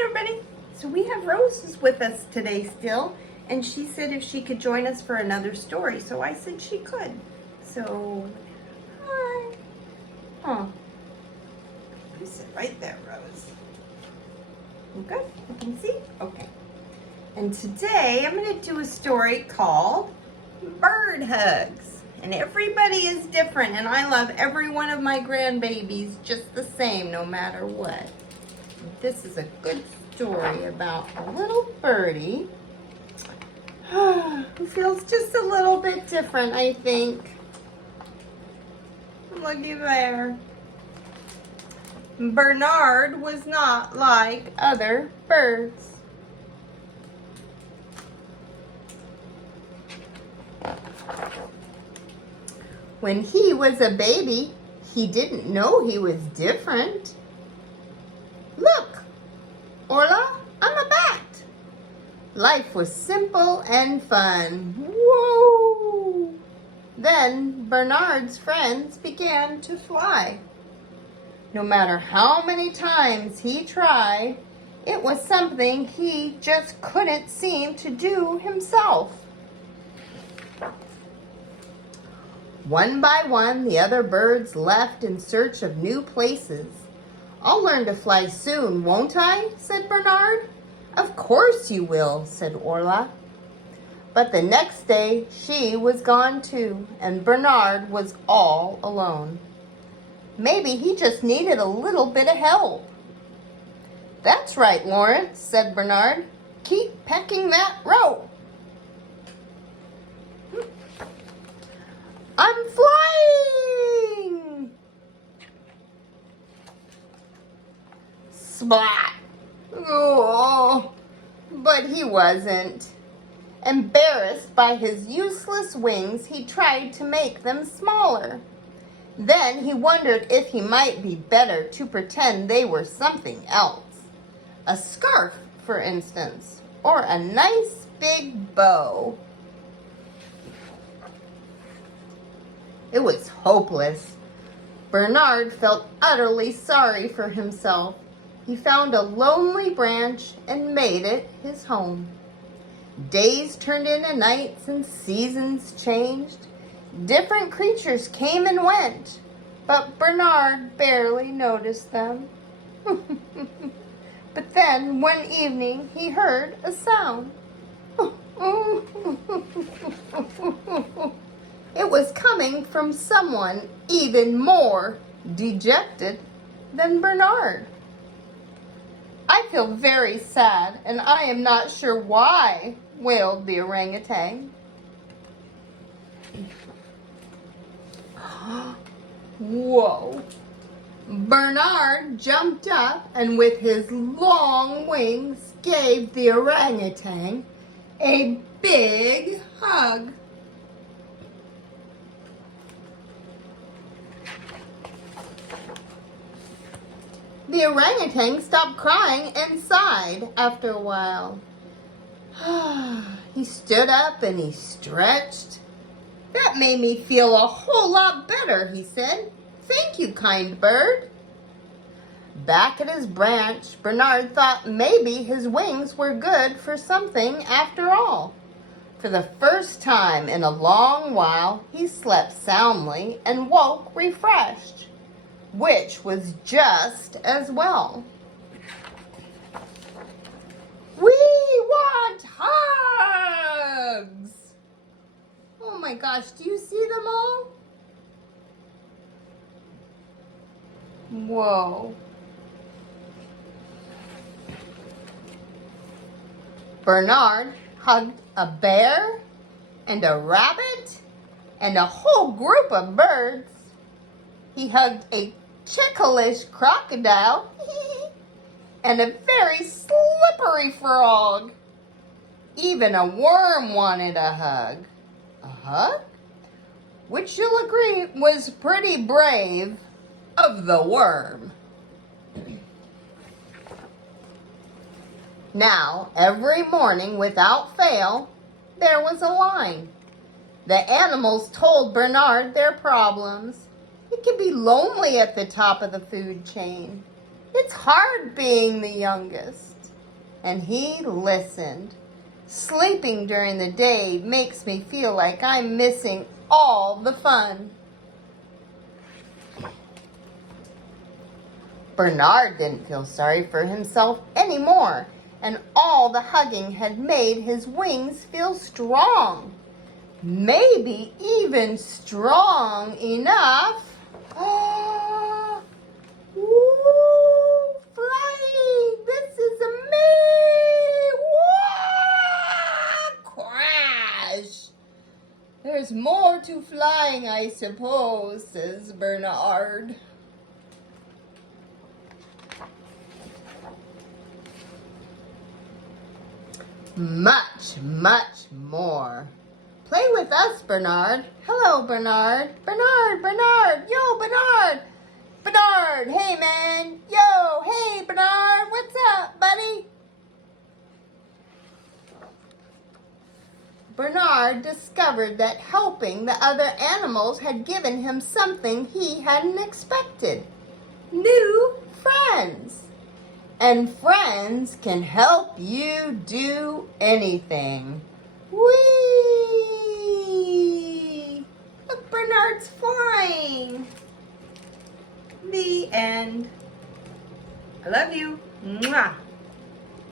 everybody. So we have Rose with us today still, and she said if she could join us for another story. So I said she could. So, hi. Oh, you sit right there, Rose. Good, you can see? Okay. And today I'm going to do a story called Bird Hugs. And everybody is different, and I love every one of my grandbabies just the same, no matter what. This is a good story about a little birdie who feels just a little bit different, I think. Looky there. Bernard was not like other birds. When he was a baby, he didn't know he was different. Look, Orla, I'm a bat. Life was simple and fun. Whoa! Then Bernard's friends began to fly. No matter how many times he tried, it was something he just couldn't seem to do himself. One by one, the other birds left in search of new places. I'll learn to fly soon, won't I? Said Bernard. Of course you will, said Orla. But the next day, she was gone too, and Bernard was all alone. Maybe he just needed a little bit of help. That's right, Lawrence, said Bernard. Keep pecking that rope. I'm flying! Splat! Oh, but he wasn't. Embarrassed by his useless wings, he tried to make them smaller. Then he wondered if he might be better to pretend they were something else. A scarf, for instance, or a nice big bow. It was hopeless. Bernard felt utterly sorry for himself. He found a lonely branch and made it his home. Days turned into nights and seasons changed. Different creatures came and went, but Bernard barely noticed them. But then one evening he heard a sound. It was coming from someone even more dejected than Bernard. I feel very sad, and I am not sure why, wailed the orangutan. Whoa! Bernard jumped up and with his long wings gave the orangutan a big hug. The orangutan stopped crying and sighed after a while. He stood up and he stretched. That made me feel a whole lot better, he said. Thank you, kind bird. Back at his branch, Bernard thought maybe his wings were good for something after all. For the first time in a long while, he slept soundly and woke refreshed, which was just as well. We want hugs! Oh my gosh, do you see them all? Whoa. Bernard hugged a bear and a rabbit and a whole group of birds. He hugged a ticklish crocodile and a very slippery frog. Even a worm wanted a hug. A hug? Which you'll agree was pretty brave of the worm. Now, every morning without fail, there was a line. The animals told Bernard their problems. It can be lonely at the top of the food chain. It's hard being the youngest. and he listened. Sleeping during the day makes me feel like I'm missing all the fun. Bernard didn't feel sorry for himself anymore, and all the hugging had made his wings feel strong. Maybe even strong enough. Woo! Flying! This is amazing! Whoa! Crash! There's more to flying, I suppose, says Bernard. Much, much more. Play with us, Bernard. Hello, Bernard. Bernard. Yo, Bernard. Bernard, hey, man. Yo, hey, Bernard. What's up, buddy? Bernard discovered that helping the other animals had given him something he hadn't expected. New friends. And friends can help you do anything. Whee! Look, Bernard's flying. The end. I love you. Mwah.